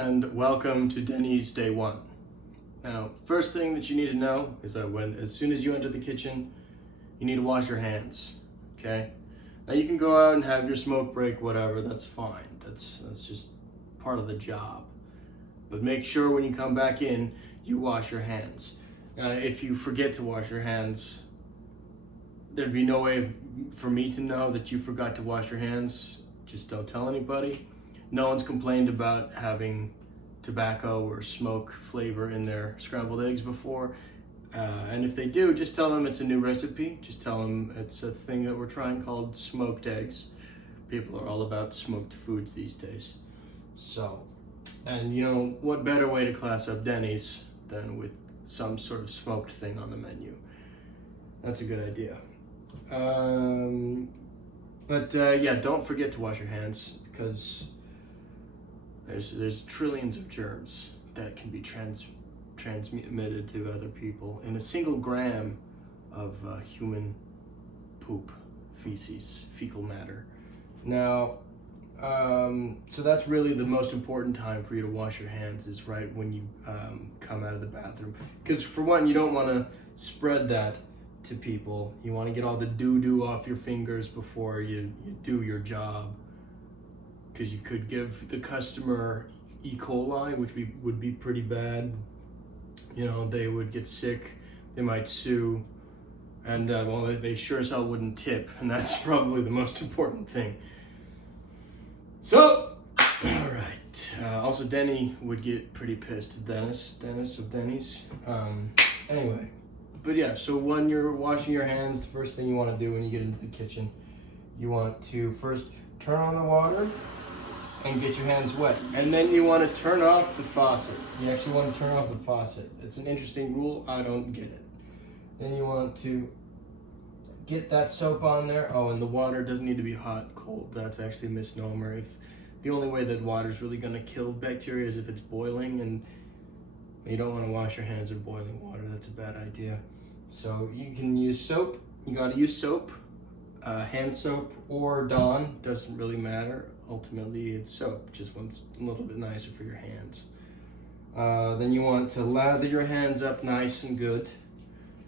and welcome to Denny's Day 1. Now, first thing that you need to know is that as soon as you enter the kitchen, you need to wash your hands, okay? Now you can go out and have your smoke break, whatever, that's fine. That's just part of the job. But make sure when you come back in, you wash your hands. If you forget to wash your hands, there'd be no way for me to know that you forgot to wash your hands. Just don't tell anybody. No one's complained about having tobacco or smoke flavor in their scrambled eggs before. And if they do, just tell them it's a new recipe. Just tell them it's a thing that we're trying called smoked eggs. People are all about smoked foods these days. So, and you know, what better way to class up Denny's than with some sort of smoked thing on the menu? That's a good idea. Yeah, don't forget to wash your hands, because there's trillions of germs that can be transmitted to other people in a single gram of human poop, feces, fecal matter. Now, so that's really the most important time for you to wash your hands, is right when you come out of the bathroom. Because for one, you don't want to spread that to people. You want to get all the doo-doo off your fingers before you do your job, because you could give the customer E. coli, which would be pretty bad. You know, they would get sick, they might sue, and well, they sure as hell wouldn't tip, and that's probably the most important thing. So, all right. Also, Denny would get pretty pissed. Dennis of Denny's. Anyway, but yeah, so when you're washing your hands, the first thing you want to do when you get into the kitchen, you want to first turn on the water and get your hands wet. And then you want to turn off the faucet. You actually want to turn off the faucet. It's an interesting rule. I don't get it. Then you want to get that soap on there. Oh, and the water doesn't need to be hot, cold. That's actually a misnomer. If the only way that water's really going to kill bacteria is if it's boiling, and you don't want to wash your hands in boiling water. That's a bad idea. So you can use soap. You got to use soap, hand soap or Dawn. Doesn't really matter. Ultimately, it's soap. Just one's a little bit nicer for your hands. Then you want to lather your hands up nice and good.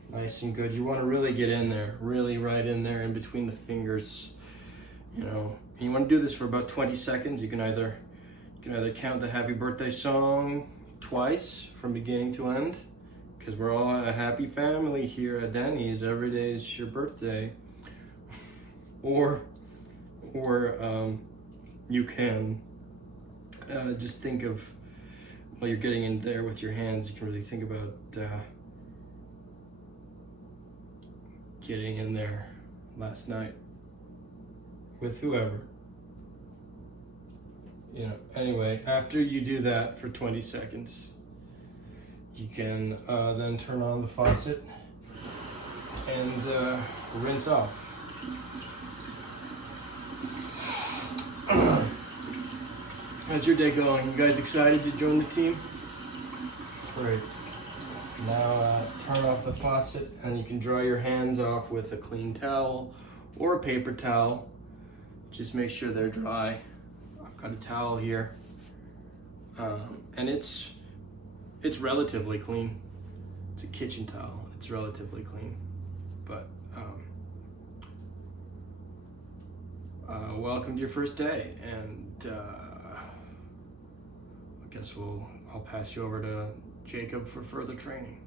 Nice and good. You want to really get in there, really right in there in between the fingers. You know, and you want to do this for about 20 seconds. You can either count the happy birthday song twice from beginning to end, because we're all a happy family here at Denny's. Every day is your birthday. Or you can just think of, while you're getting in there with your hands, you can really think about getting in there last night with whoever. You know, anyway, after you do that for 20 seconds, you can then turn on the faucet and rinse off. How's your day going? You guys excited to join the team? Great. Now turn off the faucet, and you can dry your hands off with a clean towel or a paper towel. Just make sure they're dry. I've got a towel here, and it's relatively clean. It's a kitchen towel. It's relatively clean, but welcome to your first day, and I guess I'll pass you over to Jacob for further training.